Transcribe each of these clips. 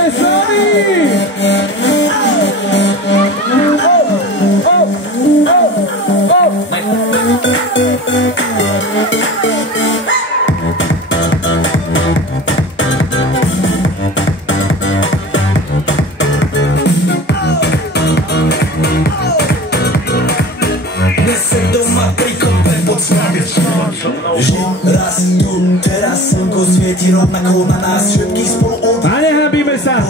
Poďte s nami! Raz tu, teraz slnko svieti rovnako na nás všetkých spolu. A nehabíme sa!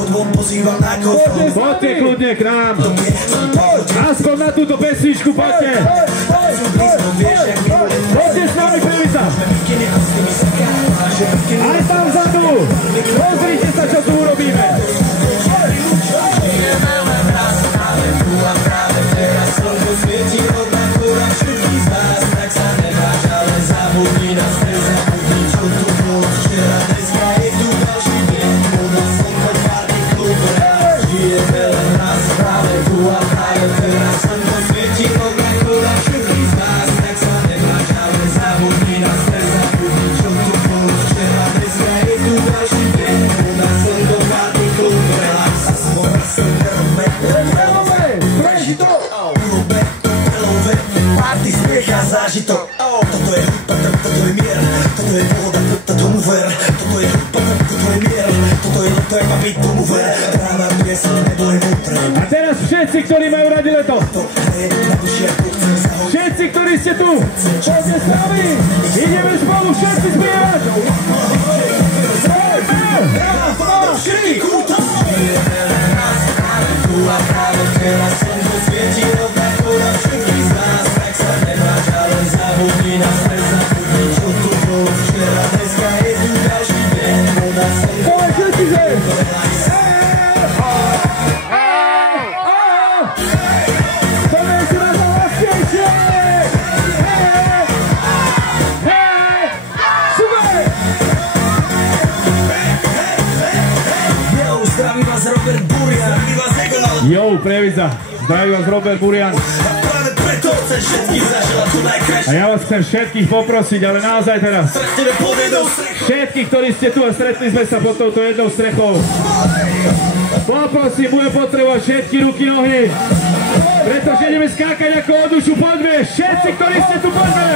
Poďte kľudne k nám! Aspoň na túto pesničku, poďte! Poďte s nami, Previza! Aj tam vzadu! Pozrite sa, čo tu urobíme! Zážitok, toto je hudba, toto je mier, toto je pohoda, tomu ver, toto je hudba, toto je mier, toto je treba byť tomu ver, rána piesň, nebo je vnútre. A teraz všetci, ktorí majú radi leto, všetci, ktorí ste tu, poďte s nami, ideme spolu všetci spievať. Raz, dva, tri. Tu a práve teraz slnko svieti rovnako na všetkých z nás, tak sa nemáš, ale zabudni nás, nezabudni, čo tu bolo včera, dneska je tu každý deň, voda slnko. Poď všetci deň! Poďte na to vlastnejšie! Super! Zdraví vás Robert Burian. Jo, Previza, zdraví vás Robert Burian. A ja vás chcem všetkých poprosiť, ale naozaj teraz. Všetkých, ktorí ste tu a stretli sme sa pod touto jednou strechou. Poprosím, budem potrebovať všetky ruky, nohy. Pretože ideme skákať ako o dušu, poďme. Všetci, ktorí ste tu, poďme.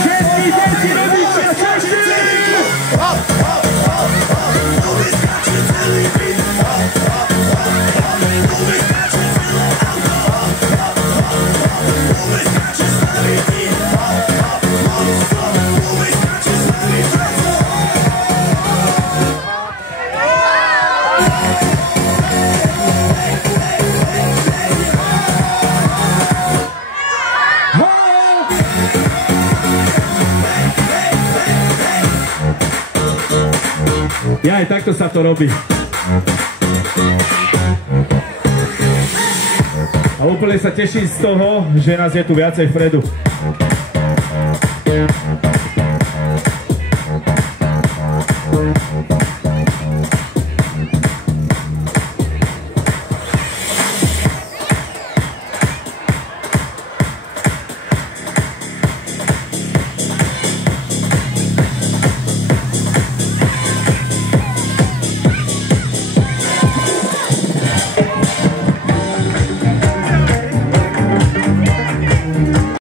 Všetky deti, rodičia, všetci. Ja aj takto sa to robí. A úplne sa teším z toho, že nás je tu viacej vpredu.